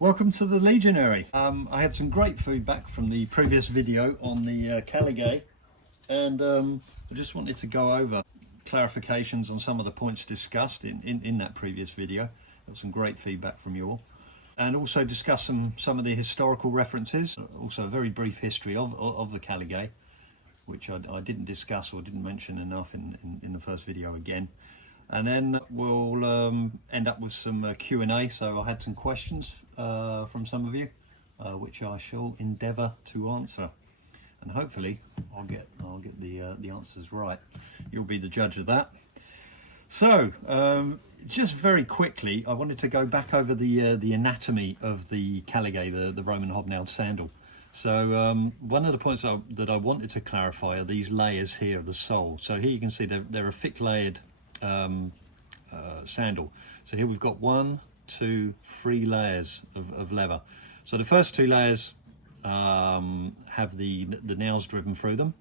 Welcome to the Legionary. I had some great feedback from the previous video on the Caligae, and I just wanted to go over clarifications on some of the points discussed in that previous video. There was some great feedback from you all, and also discuss some of the historical references, also a very brief history of the Caligae, which I didn't discuss or didn't mention enough in the first video again. And then we'll end up with some Q&A. So I had some questions from some of you, which I shall endeavour to answer, and hopefully I'll get the answers right. You'll be the judge of that. So just very quickly, I wanted to go back over the anatomy of the Caligae, the Roman hobnailed sandal. So one of the points that I wanted to clarify are these layers here of the sole. So here you can see they're a thick layered sandal. So here we've got 1, 2, 3 layers of leather. So the first 2 layers have the nails driven through them.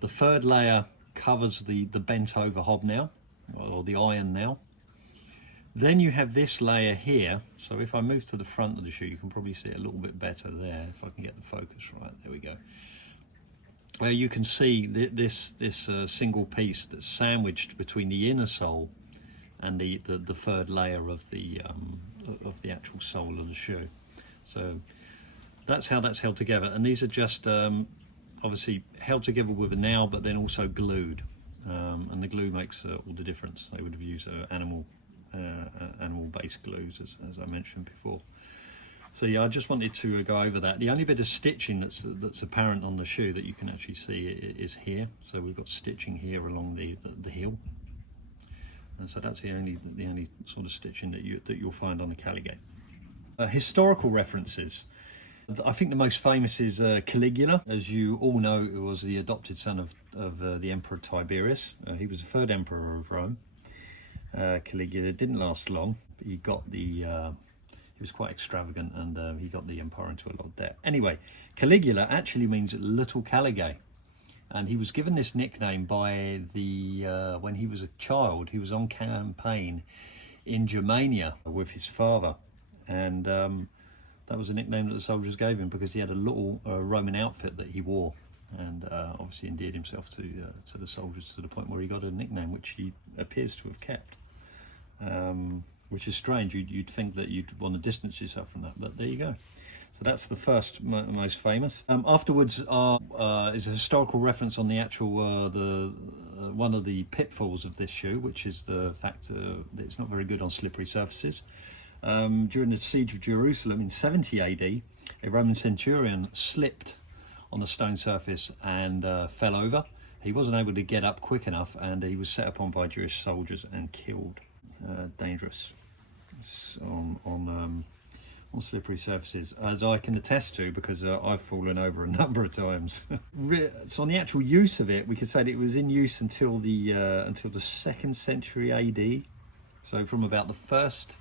The third layer covers the bent over hobnail, or the iron nail. Then you have this layer here. So if I move to the front of the shoe, you can probably see it a little bit better there, if I can get the focus right. There we go. You can see this single piece that's sandwiched between the inner sole and the third layer of the actual sole of the shoe. So that's how that's held together, and these are just obviously held together with a nail, but then also glued, and the glue makes all the difference. They would have used animal-based glues, as I mentioned before. So yeah, I just wanted to go over that. The only bit of stitching that's apparent on the shoe that you can actually see is here. So we've got stitching here along the heel, and so that's the only sort of stitching that you'll find on the Caligae. Historical references. I think the most famous is Caligula. As you all know, it was the adopted son of the Emperor Tiberius. He was the 3rd emperor of Rome. Caligula didn't last long. He got he was quite extravagant, and he got the empire into a lot of debt. Anyway, Caligula actually means little Caligae, and he was given this nickname by when he was a child. He was on campaign in Germania with his father, and that was a nickname that the soldiers gave him because he had a little Roman outfit that he wore, and obviously endeared himself to the soldiers to the point where he got a nickname which he appears to have kept. Which is strange. You'd think that you'd want to distance yourself from that, but there you go. So that's the first most famous. Afterwards is a historical reference on the actual one of the pitfalls of this shoe, which is the fact that it's not very good on slippery surfaces. During the siege of Jerusalem in 70 AD, a Roman centurion slipped on a stone surface and fell over. He wasn't able to get up quick enough, and he was set upon by Jewish soldiers and killed. Dangerous on slippery surfaces, as I can attest to, because I've fallen over a number of times. So on the actual use of it, we could say that it was in use until the 2nd century AD. So from about the first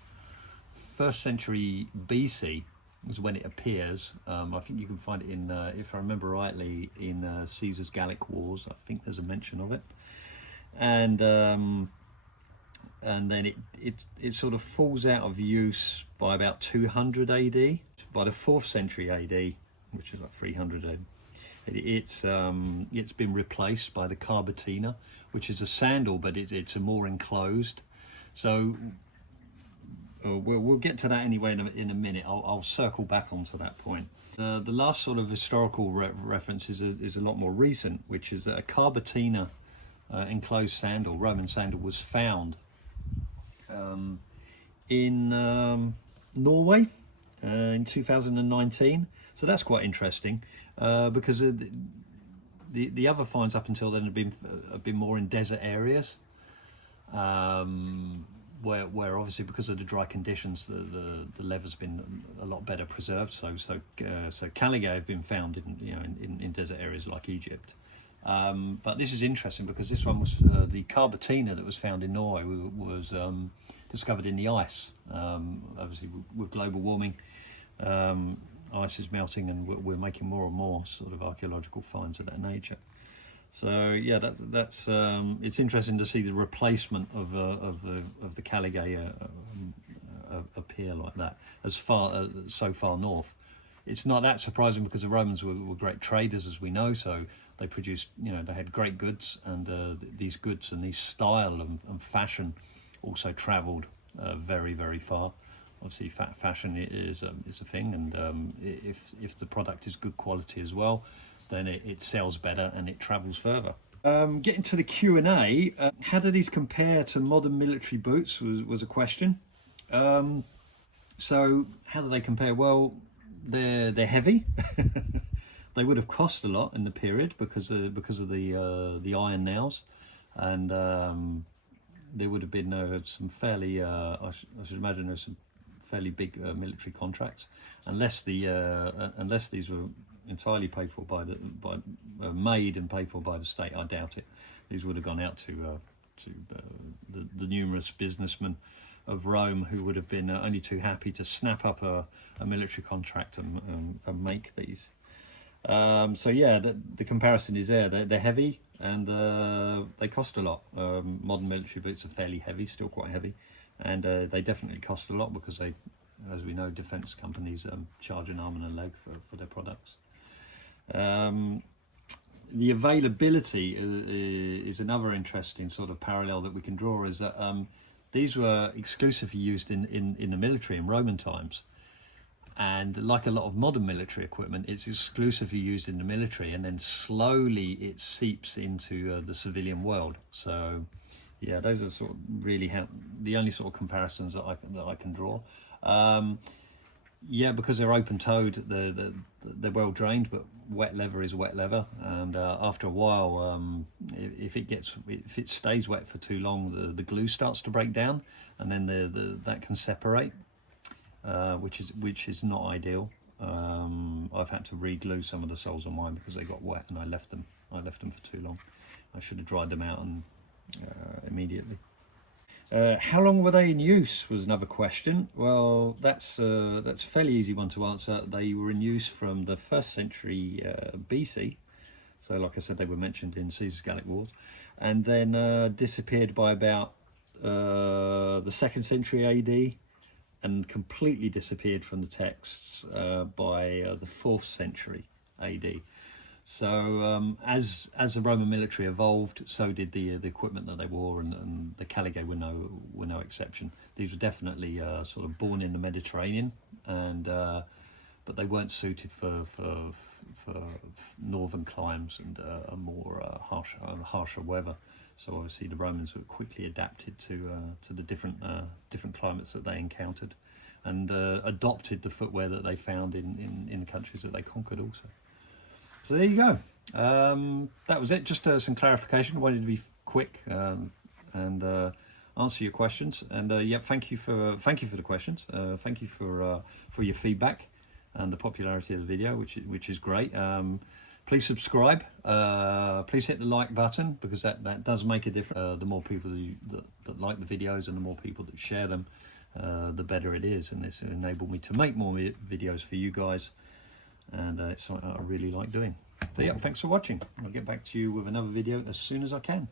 century BC is when it appears. I think you can find it in, if I remember rightly, in Caesar's Gallic Wars. I think there's a mention of it, and then it sort of falls out of use by about 200 AD. By the 4th century AD, which is like 300 AD, it's been replaced by the carbatina, which is a sandal, but it's a more enclosed. So we'll get to that anyway in a minute. I'll circle back onto that point. The last sort of historical reference is a lot more recent, which is that a carbatina enclosed sandal, Roman sandal, was found in Norway in 2019. So that's quite interesting, because the other finds up until then have been more in desert areas, where obviously because of the dry conditions the leather's been a lot better preserved. So Caligae have been found in desert areas like Egypt. But this is interesting because this one was the carbatina that was found in Norway was discovered in the ice. Obviously with global warming, ice is melting, and we're making more and more sort of archaeological finds of that nature. So yeah, that's it's interesting to see the replacement of the Caligae appear like that as far so far north. It's not that surprising because the Romans were great traders, as we know, so they produced, you know, they had great goods, and these goods and these style and fashion also travelled very, very far. Obviously, fashion is a thing, and if the product is good quality as well, then it sells better and it travels further. Getting to the Q&A, how do these compare to modern military boots was a question. So how do they compare? Well, they're heavy. They would have cost a lot in the period because of the iron nails, and there would have been some fairly I should imagine there's some fairly big military contracts, unless these were entirely paid for made and paid for by the state. I doubt it. These would have gone out to the numerous businessmen of Rome who would have been only too happy to snap up a military contract and make these. So yeah, the comparison is there. They're heavy and they cost a lot. Modern military boots are fairly heavy, still quite heavy, and they definitely cost a lot because they, as we know, defence companies charge an arm and a leg for their products. The availability is another interesting sort of parallel that we can draw, is that these were exclusively used in the military in Roman times, and like a lot of modern military equipment, it's exclusively used in the military, and then slowly it seeps into the civilian world. So yeah, those are sort of really the only sort of comparisons that I can draw. Yeah, because they're open-toed, they're well drained, but wet leather is wet leather, and after a while, if it stays wet for too long, the glue starts to break down, and then that can separate, which is not ideal. I've had to re-glue some of the soles on mine because they got wet, and I left them for too long. I should have dried them out and immediately. How long were they in use was another question. Well, that's a fairly easy one to answer. They were in use from the 1st century BC. So like I said, they were mentioned in Caesar's Gallic Wars, and then disappeared by about the 2nd century AD, and completely disappeared from the texts by the 4th century AD. So as the Roman military evolved, so did the equipment that they wore, and the Caligae were no exception. These were definitely sort of born in the Mediterranean, and but they weren't suited for northern climes and a more harsher weather. So obviously the Romans were quickly adapted to the different climates that they encountered, and adopted the footwear that they found in the countries that they conquered also. So there you go. That was it. Just some clarification. I wanted to be quick and answer your questions. And yeah, thank you for the questions. Thank you for your feedback and the popularity of the video, which is great. Please subscribe. Please hit the like button, because that does make a difference. The more people that like the videos and the more people that share them, the better it is, and this will enable me to make more videos for you guys. And it's something I really like doing. So yeah, thanks for watching. I'll get back to you with another video as soon as I can.